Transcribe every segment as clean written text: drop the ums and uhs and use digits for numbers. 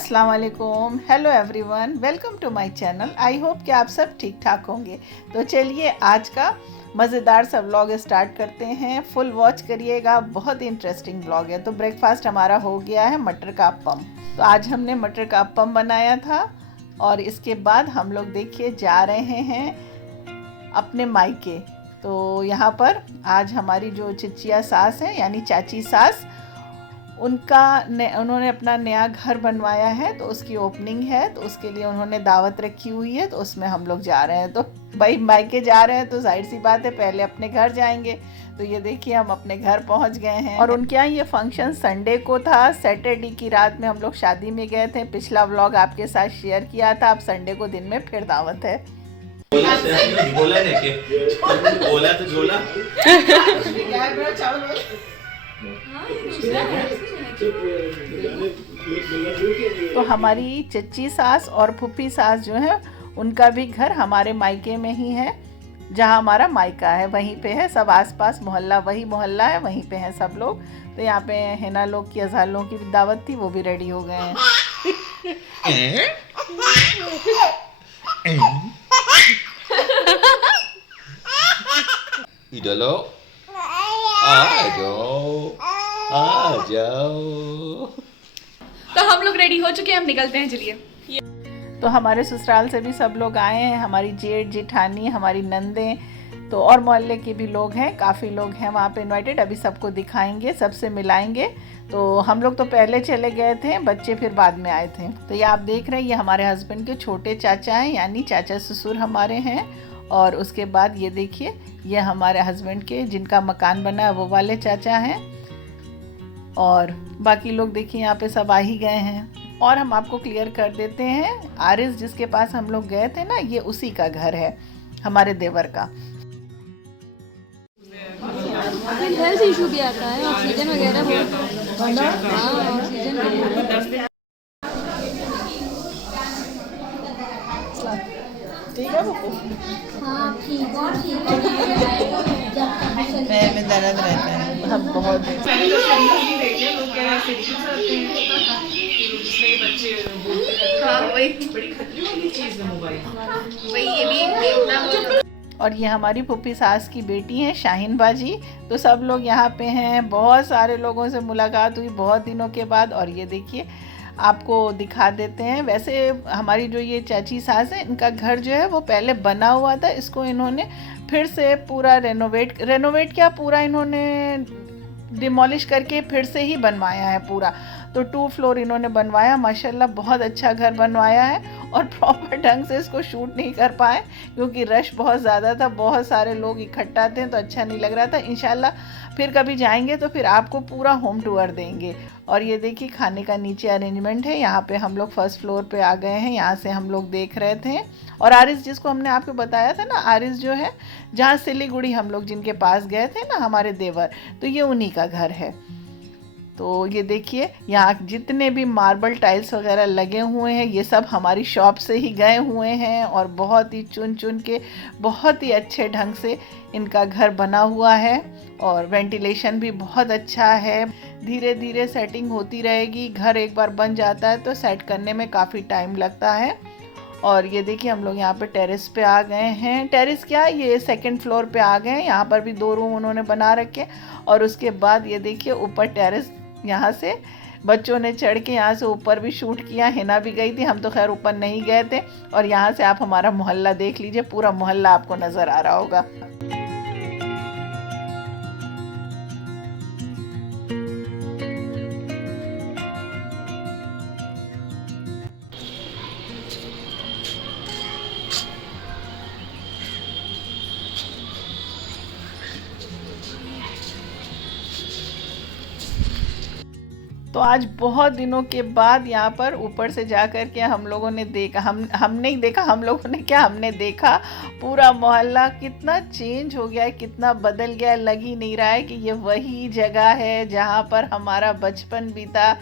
अस्सलाम वालेकुम, hello everyone, welcome to my channel. I hope कि आप सब ठीक ठाक होंगे। तो चलिए आज का मज़ेदार सा व्लॉग स्टार्ट करते हैं। फुल वॉच करिएगा, बहुत ही इंटरेस्टिंग व्लॉग है। तो ब्रेकफास्ट हमारा हो गया है मटर का अप्पम। तो आज हमने मटर का अप्पम बनाया था और इसके बाद हम लोग देखिए जा रहे हैं अपने मायके। तो यहाँ पर आज हमारी जो चिचिया सास है यानी चाची सास, उन्होंने अपना नया घर बनवाया है, तो उसकी ओपनिंग है, तो उसके लिए उन्होंने दावत रखी हुई है, तो उसमें हम लोग जा रहे हैं। तो भाई मायके जा रहे हैं तो जाहिर सी बात है पहले अपने घर जाएंगे। तो ये देखिए हम अपने घर पहुंच गए हैं और उनके यहाँ ये फंक्शन संडे को था। सैटरडे की रात में हम लोग शादी में गए थे। पिछला व्लॉग आपके साथ शेयर किया था। अब संडे को दिन में फिर दावत है। बोला तो झोला तो हमारी चच्ची सास और फूफी सास जो है उनका भी घर हमारे मायके में ही है। जहाँ हमारा मायका है वहीं पे है। सब आसपास मोहल्ला वही मोहल्ला है, वहीं पे हैं सब लोग। तो यहाँ पे हिना लोग की, अजहर लोग की भी दावत थी, वो भी रेडी हो गए हैं। इधर आ जाओ, आ जाओ। तो हम लोग रेडी हो चुके हैं, हम निकलते हैं, चलिए। तो हमारे ससुराल से भी सब लोग आए हैं, हमारी जेठ जेठानी, हमारी नंदें, तो और मोहल्ले के भी लोग हैं, काफ़ी लोग हैं वहाँ पे इनवाइटेड। अभी सबको दिखाएंगे, सबसे मिलाएंगे। तो हम लोग तो पहले चले गए थे, बच्चे फिर बाद में आए थे। तो ये आप देख रहे हैं, ये हमारे हस्बैंड के छोटे चाचा हैं, यानी चाचा ससुर हमारे हैं। और उसके बाद ये देखिए, ये हमारे हस्बैंड के जिनका मकान बना है वो वाले चाचा हैं। और बाकी लोग देखिए यहाँ पे सब आ ही गए हैं। और हम आपको क्लियर कर देते हैं, आरिस जिसके पास हम लोग गए थे ना, ये उसी का घर है, हमारे देवर का। हेल्थ इशू भी आता है, ऑक्सीजन वगैरह बहुत। हाँ, ऑक्सीजन ठीक है वो हाँ ठीक पैर में दर्द रहता है। हम बहुत और ये हमारी पुप्पी सास की बेटी हैं शाहीन बाजी। तो सब लोग यहाँ पे हैं, बहुत सारे लोगों से मुलाकात हुई बहुत दिनों के बाद। और ये देखिए आपको दिखा देते हैं। वैसे हमारी जो ये चाची सास है, इनका घर जो है वो पहले बना हुआ था, इसको इन्होंने फिर से पूरा रेनोवेट किया, पूरा इन्होंने डिमोलिश करके फिर से ही बनवाया है पूरा। तो 2 फ्लोर इन्होंने बनवाया, माशाल्लाह बहुत अच्छा घर बनवाया है। और प्रॉपर ढंग से इसको शूट नहीं कर पाए क्योंकि रश बहुत ज़्यादा था, बहुत सारे लोग इकट्ठा थे, तो अच्छा नहीं लग रहा था। इंशाल्लाह फिर कभी जाएंगे तो फिर आपको पूरा होम टूर देंगे। और ये देखिए खाने का नीचे अरेंजमेंट है। यहाँ पे हम लोग फर्स्ट फ्लोर पे आ गए हैं, यहाँ से हम लोग देख रहे थे। और आरिस जिसको हमने आपको बताया था ना, आरिस जो है जहाँ सिलीगुड़ी हम लोग जिनके पास गए थे ना, हमारे देवर, तो ये उन्हीं का घर है। तो ये देखिए यहाँ जितने भी मार्बल टाइल्स वगैरह लगे हुए हैं, ये सब हमारी शॉप से ही गए हुए हैं। और बहुत ही चुन चुन के बहुत ही अच्छे ढंग से इनका घर बना हुआ है। और वेंटिलेशन भी बहुत अच्छा है। धीरे धीरे सेटिंग होती रहेगी। घर एक बार बन जाता है तो सेट करने में काफ़ी टाइम लगता है। और ये देखिए हम लोग यहाँ पे टेरेस पे आ गए हैं। टेरेस क्या, ये 2nd फ्लोर पे आ गए हैं। यहाँ पर भी 2 रूम उन्होंने बना रखे। और उसके बाद ये देखिए ऊपर टेरेस, यहाँ से बच्चों ने चढ़ के यहाँ से ऊपर भी शूट किया। हिना भी गई थी, हम तो खैर ऊपर नहीं गए थे। और यहाँ से आप हमारा मोहल्ला देख लीजिए, पूरा मोहल्ला आपको नज़र आ रहा होगा। तो आज बहुत दिनों के बाद यहाँ पर ऊपर से जा कर के हम लोगों ने देखा, हम नहीं देखा, हम लोगों ने क्या, हमने देखा पूरा मोहल्ला कितना चेंज हो गया है, कितना बदल गया है। लग ही नहीं रहा है कि ये वही जगह है जहाँ पर हमारा बचपन बीता।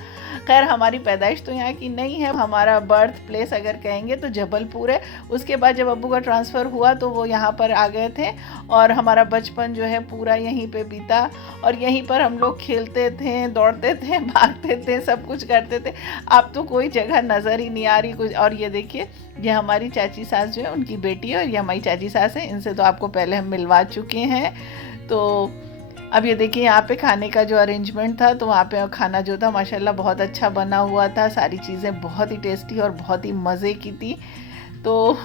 खैर हमारी पैदाइश तो यहाँ की नहीं है, हमारा बर्थ प्लेस अगर कहेंगे तो जबलपुर है। उसके बाद जब अब्बू का ट्रांसफ़र हुआ तो वो यहाँ पर आ गए थे और हमारा बचपन जो है पूरा यहीं पे बीता। और यहीं पर हम लोग खेलते थे, दौड़ते थे, भागते करते थे, सब कुछ करते थे। अब तो कोई जगह नज़र ही नहीं आ रही कुछ। और ये देखिए, ये हमारी चाची सास जो है उनकी बेटी है, और ये हमारी चाची सास है। इनसे तो आपको पहले हम मिलवा चुके हैं। तो अब ये देखिए यहाँ पे खाने का जो अरेंजमेंट था, तो वहाँ पे खाना जो था माशाल्लाह बहुत अच्छा बना हुआ था। सारी चीज़ें बहुत ही टेस्टी और बहुत ही मज़े की थी। तो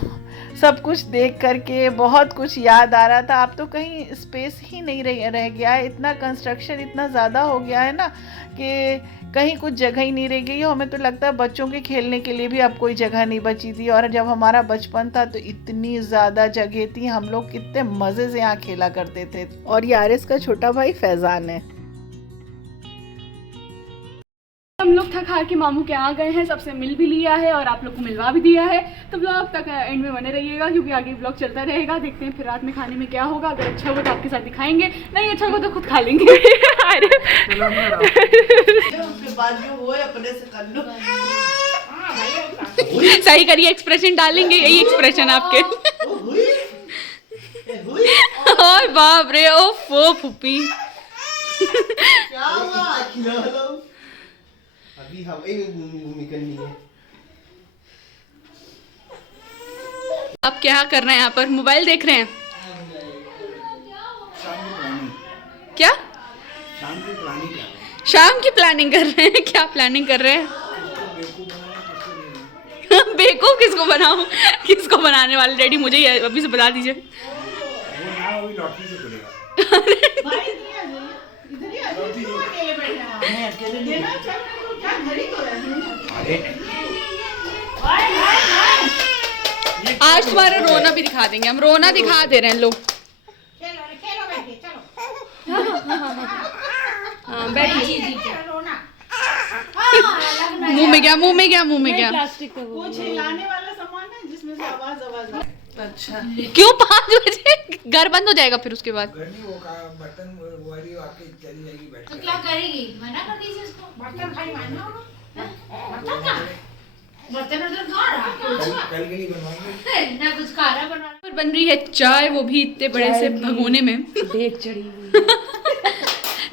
सब कुछ देख करके बहुत कुछ याद आ रहा था। अब तो कहीं स्पेस ही नहीं रह गया है, इतना कंस्ट्रक्शन इतना ज़्यादा हो गया है ना कि कहीं कुछ जगह ही नहीं रह गई है। हमें तो लगता है बच्चों के खेलने के लिए भी अब कोई जगह नहीं बची थी। और जब हमारा बचपन था तो इतनी ज़्यादा जगह थी, हम लोग कितने मज़े से यहाँ खेला करते थे। और ये आरिस का छोटा भाई फैज़ान है। हम लोग थक हार के मामू के यहाँ गए हैं, सबसे मिल भी लिया है और आप लोग को मिलवा भी दिया है। तो ब्लॉग तक एंड में बने रहिएगा, क्योंकि आगे ब्लॉग चलता रहेगा। देखते हैं फिर रात में खाने में क्या होगा। अगर अच्छा होगा तो आपके साथ दिखाएंगे, नहीं अच्छा होगा तो खुद खा लेंगे। अरे उसके बाद जो वो अपने से कर लो। सही करिए, एक्सप्रेशन डालेंगे, यही एक्सप्रेशन आपके। ओए बाप रे, ओफो फूफी। क्या हुआ? खिला लो। अभी हवाई में घूमी करनी है। आप क्या कर रहे हैं यहाँ पर? मोबाइल देख रहे हैं क्या? शाम की प्लानिंग कर रहे हैं? क्या प्लानिंग कर रहे हैं? बेवकूफ किसको बनाऊं? किसको बनाने वाले? डैडी मुझे ये अभी से बता दीजिए। आज तुम्हारा रोना भी दिखा देंगे हम, रोना दिखा दे रहे हैं लोग। हाँ बैठिए। मुंह में क्या, मुंह में क्या, मुंह में क्या? प्लास्टिक का वो कुछ हिलाने वाला सामान है जिसमें से आवाज। अच्छा, क्यों 5 बजे? घर बंद हो जाएगा फिर उसके बाद। बर्तन वाली आके चली जाएगी बैठ तो क्या करेगी? मना कर दीजिए इसको। बर्तन भाई मानना होगा। बर्तन क्या? बर्तन उधर खा रहा। कल के लिए बनवाएंगे ना कुछ खा रहा बना रहा। बन रही है चाय, वो भी इतने बड़े से भगोने में। डेक चढ़ी हुई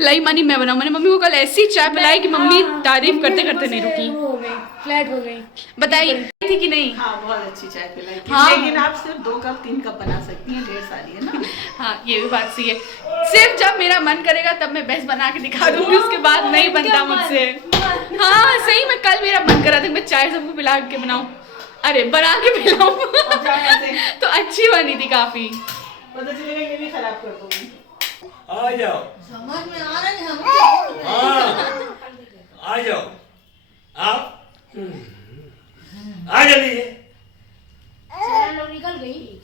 लाई मानी मैं बनाऊं। मैंने मम्मी को कल ऐसी चाय पिलाई कि मम्मी तारीफ करते करते नहीं रुकी। हो गई, फ्लैट हो गई। बताइए थी कि नहीं? हाँ बहुत अच्छी चाय पिलाई थी। हाँ। लेकिन आप सिर्फ 2 कप 3 कप बना सकती हैं, ढेर सारी है ना। हाँ ये भी बात सही है। सिर्फ जब मेरा मन करेगा तब मैं बेस्ट बना के दिखा दूंगी, उसके बाद नहीं बनता मुझसे। हाँ सही में कल मेरा मन करा था मैं चाय सबको पिला के बनाऊं, अरे बना के पिलाऊं। तो अच्छी बनी थी काफी। पता चलेगा ये भी खराब कर दूंगी। आ जाओ। समझ में आ रहा है हम। हाँ आ जाओ। आप आ जाइए। चलो निकल गई।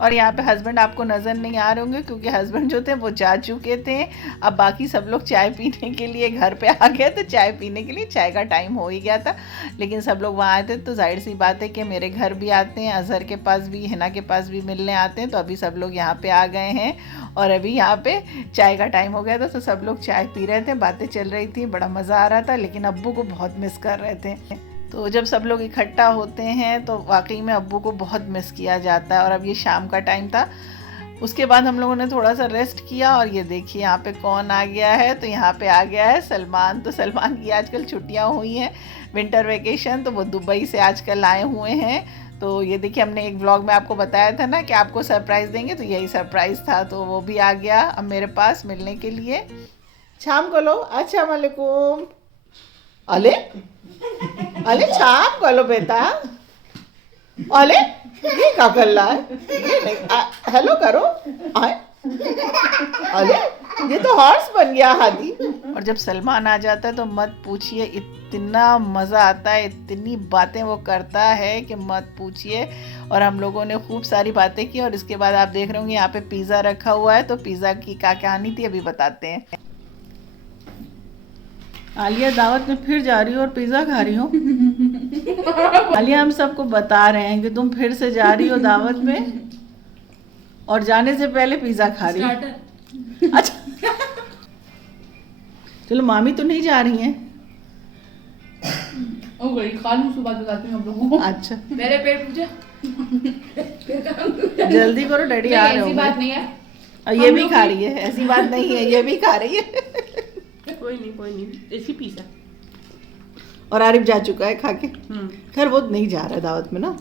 और यहाँ पे हस्बैंड आपको नज़र नहीं आ रहे होंगे, क्योंकि हस्बैंड जो थे वो जा चुके थे। अब बाकी सब लोग चाय पीने के लिए घर पे आ गए, तो चाय पीने के लिए चाय का टाइम हो ही गया था। लेकिन सब लोग वहाँ आए थे, तो जाहिर सी बात है कि मेरे घर भी आते हैं, अजहर के पास भी, हिना के पास भी मिलने आते हैं। तो अभी सब लोग यहाँ पे आ गए हैं और अभी यहाँ पे चाय का टाइम हो गया था, तो सब लोग चाय पी रहे थे, बातें चल रही थी, बड़ा मज़ा आ रहा था। लेकिन अब्बू को बहुत मिस कर रहे थे। तो जब सब लोग इकट्ठा होते हैं तो वाकई में अब्बू को बहुत मिस किया जाता है। और अब ये शाम का टाइम था, उसके बाद हम लोगों ने थोड़ा सा रेस्ट किया। और ये देखिए यहाँ पे कौन आ गया है, तो यहाँ पे आ गया है सलमान। तो सलमान की आजकल छुट्टियाँ हुई हैं, विंटर वेकेशन, तो वो दुबई से आजकल आए हुए हैं। तो ये देखिए हमने एक ब्लॉग में आपको बताया था ना कि आपको सरप्राइज़ देंगे, तो यही सरप्राइज़ था। तो वो भी आ गया अब मेरे पास मिलने के लिए। शाम को लो। अस्सलाम वालेकुम। अले अले शाम को लो बेटा। अले ये क्या कर रहा है? हेलो करो। आए अले ये तो हॉर्स बन गया हाथी। और जब सलमान आ जाता है तो मत पूछिए, इतना मज़ा आता है, इतनी बातें वो करता है कि मत पूछिए। और हम लोगों ने खूब सारी बातें की। और इसके बाद आप देख रहे होंगे यहाँ पे पिज़्ज़ा रखा हुआ है, तो पिज़्ज़ा की क्या कहानी थी अभी बताते हैं। आलिया दावत में फिर जा रही हो और पिज़्ज़ा खा रही हो। आलिया हम सबको बता रहे हैं कि तुम फिर से जा रही हो दावत में और जाने से पहले पिज़्ज़ा खा रही हो। अच्छा चलो मामी तो नहीं जा रही हैं। खा लूं, उसके बाद बताती हूँ आप लोगों को। अच्छा मेरे पेट पूजा। जल्दी करो, डैडी आ रहे हो। ऐसी बात नहीं है, और ये भी खा रही है, ऐसी बात नहीं है, ये भी खा रही है। कोई नहीं ऐसी पिज़्ज़ा। और आरिफ जा चुका है खा के। खैर वो नहीं जा रहा है दावत में ना।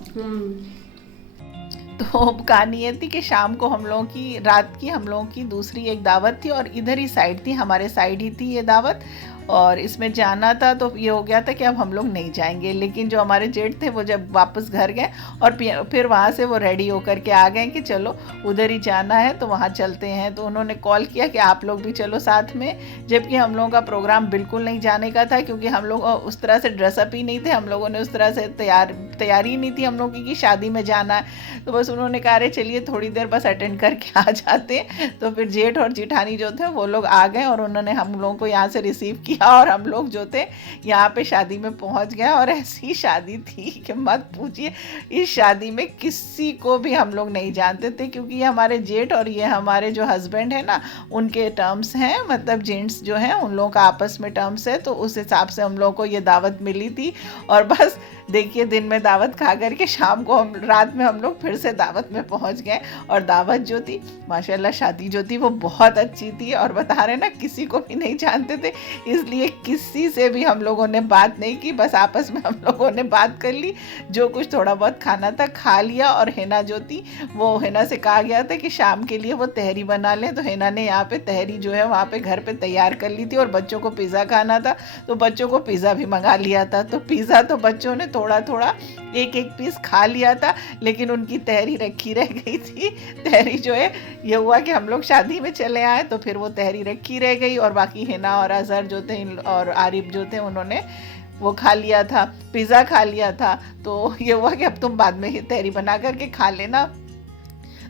तो कहानी ये थी कि शाम को हम लोगों की, रात की हम लोगों की दूसरी एक दावत थी और इधर ही साइड थी, हमारे साइड ही थी ये दावत, और इसमें जाना था। तो ये हो गया था कि अब हम लोग नहीं जाएंगे, लेकिन जो हमारे जेठ थे वो जब वापस घर गए और फिर वहाँ से वो रेडी होकर के आ गए कि चलो उधर ही जाना है तो वहाँ चलते हैं। तो उन्होंने कॉल किया कि आप लोग भी चलो साथ में, जबकि हम लोगों का प्रोग्राम बिल्कुल नहीं जाने का था, क्योंकि हम लोग उस तरह से ड्रेसअप ही नहीं थे, हम लोगों ने उस तरह से तैयारी नहीं थी हम लोगों की कि शादी में जाना है। तो बस उन्होंने कहा अरे चलिए थोड़ी देर बस अटेंड करके आ जाते हैं। तो फिर जेठ और जेठानी जो थे वो लोग आ गए और उन्होंने हम लोगों को यहाँ से रिसीव किया और हम लोग जो थे यहाँ पे शादी में पहुँच गए। और ऐसी शादी थी कि मत पूछिए, इस शादी में किसी को भी हम लोग नहीं जानते थे, क्योंकि ये हमारे जेठ और ये हमारे जो हस्बैंड है ना उनके टर्म्स हैं, मतलब जेंट्स जो हैं उन लोगों का आपस में टर्म्स है। तो उस हिसाब से हम लोगों को ये दावत मिली थी। और बस देखिए दिन में दावत खा करके शाम को रात में हम लोग फिर से दावत में पहुंच गए। और दावत जो थी माशाल्लाह, शादी जो थी वो बहुत अच्छी थी। और बता रहे ना किसी को भी नहीं जानते थे, इसलिए किसी से भी हम लोगों ने बात नहीं की, बस आपस में हम लोगों ने बात कर ली, जो कुछ थोड़ा बहुत खाना था खा लिया। और हिना जो थी वो, हिना से कहा गया था कि शाम के लिए वो तहरी बना लें, तो हिना ने यहाँ पे तहरी जो है वहाँ पे घर पे तैयार कर ली थी। और बच्चों को पिज़्ज़ा खाना था तो बच्चों को पिज़्ज़ा भी मंगा लिया था। तो पिज़्ज़ा तो बच्चों ने थोड़ा थोड़ा एक एक पीस खा लिया था, लेकिन उनकी तहरी रखी रह गई थी। तहरी जो है ये हुआ कि हम लोग शादी में चले आए तो फिर वो तहरी रखी रह गई, और बाकी हिना और अजहर जो थे और आरिफ जो थे उन्होंने वो खा लिया था, पिज़्ज़ा खा लिया था। तो ये हुआ कि अब तुम बाद में ही तहरी बना करके खा लेना।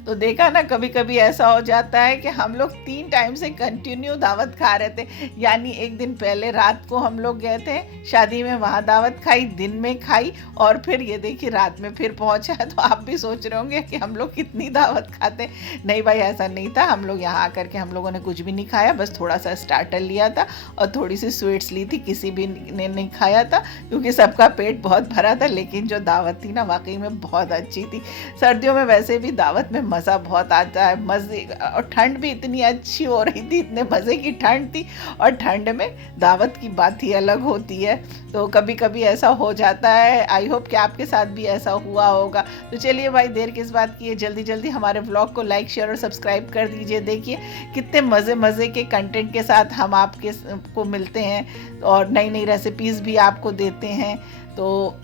तो देखा ना कभी कभी ऐसा हो जाता है कि हम लोग 3 टाइम से कंटिन्यू दावत खा रहे थे। यानी एक दिन पहले रात को हम लोग गए थे शादी में, वहाँ दावत खाई, दिन में खाई, और फिर ये देखिए रात में फिर पहुँचा। तो आप भी सोच रहे होंगे कि हम लोग कितनी दावत खाते। नहीं भाई ऐसा नहीं था, हम लोग यहाँ आकर के हम लोगों ने कुछ भी नहीं खाया, बस थोड़ा सा स्टार्टर लिया था और थोड़ी सी स्वीट्स ली थी, किसी भी ने नहीं खाया था क्योंकि सबका पेट बहुत भरा था। लेकिन जो दावत थी ना वाकई में बहुत अच्छी थी। सर्दियों में वैसे भी दावत में मज़ा बहुत आता है, मज़े, और ठंड भी इतनी अच्छी हो रही थी, इतने मज़े की ठंड थी, और ठंड में दावत की बात ही अलग होती है। तो कभी कभी ऐसा हो जाता है। आई होप कि आपके साथ भी ऐसा हुआ होगा। तो चलिए भाई देर किस बात की है, जल्दी जल्दी हमारे व्लॉग को लाइक शेयर और सब्सक्राइब कर दीजिए। देखिए कितने मज़े के कंटेंट के साथ हम आपके को मिलते हैं और नई नई रेसिपीज़ भी आपको देते हैं। तो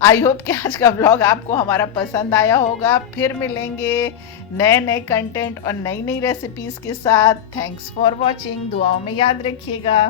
आई होप कि आज का व्लॉग आपको हमारा पसंद आया होगा। फिर मिलेंगे नए कंटेंट और नई रेसिपीज़ के साथ। Thanks for watching. दुआओं में याद रखिएगा।